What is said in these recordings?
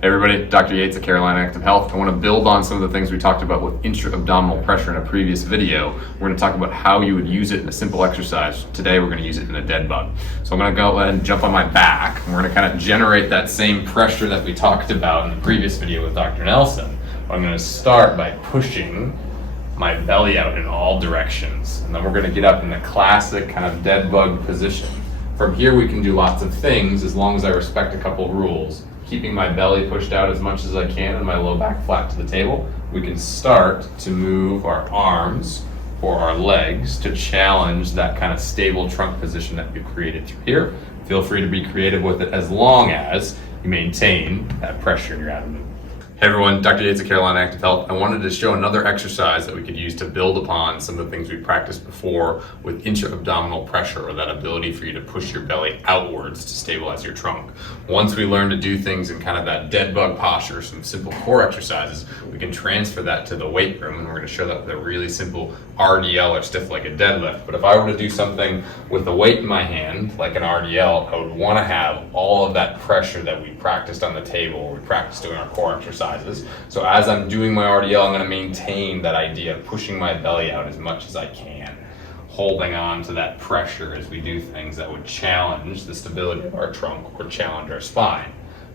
Hey everybody, Dr. Yates at Carolina Active Health. I want to build on some of the things we talked about with intra-abdominal pressure in a previous video. We're going to talk about how you would use it in a simple exercise. Today we're going to use it in a dead bug. So I'm going to go ahead and jump on my back. And we're going to kind of generate that same pressure that we talked about in the previous video with Dr. Nelson. I'm going to start by pushing my belly out in all directions. And then we're going to get up in the classic kind of dead bug position. From here we can do lots of things as long as I respect a couple of rules. Keeping my belly pushed out as much as I can and my low back flat to the table. We can start to move our arms or our legs to challenge that kind of stable trunk position that we've created through here. Feel free to be creative with it as long as you maintain that pressure in your abdomen. Hey everyone, Dr. Yates at Carolina Active Health. I wanted to show another exercise that we could use to build upon some of the things we practiced before with intra-abdominal pressure, or that ability for you to push your belly outwards to stabilize your trunk. Once we learn to do things in kind of that dead bug posture, some simple core exercises, we can transfer that to the weight room, and we're going to show that with a really simple RDL, or stiff-legged deadlift. But if I were to do something with a weight in my hand, like an RDL, I would want to have all of that pressure that we practiced on the table, or we practiced doing our core exercises. So as I'm doing my RDL, I'm going to maintain that idea of pushing my belly out as much as I can, holding on to that pressure as we do things that would challenge the stability of our trunk or challenge our spine.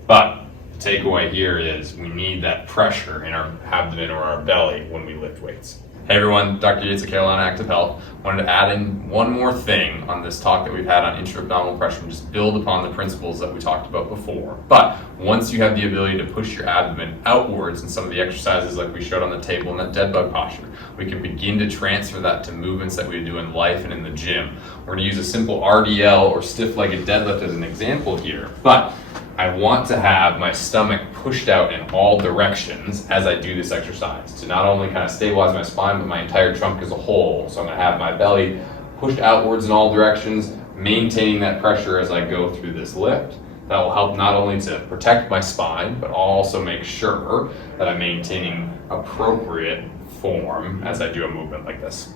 But the takeaway here is we need that pressure in our abdomen or our belly when we lift weights. Hey everyone, Dr. Yates at Carolina Active Health. Wanted to add in one more thing on this talk that we've had on intra-abdominal pressure and just build upon the principles that we talked about before. But once you have the ability to push your abdomen outwards in some of the exercises like we showed on the table in that dead bug posture, we can begin to transfer that to movements that we do in life and in the gym. We're going to use a simple RDL or stiff-legged deadlift as an example here, but I want to have my stomach pushed out in all directions as I do this exercise to not only kind of stabilize my spine, but my entire trunk as a whole. So I'm going to have my belly pushed outwards in all directions, maintaining that pressure as I go through this lift. That will help not only to protect my spine, but also make sure that I'm maintaining appropriate form as I do a movement like this.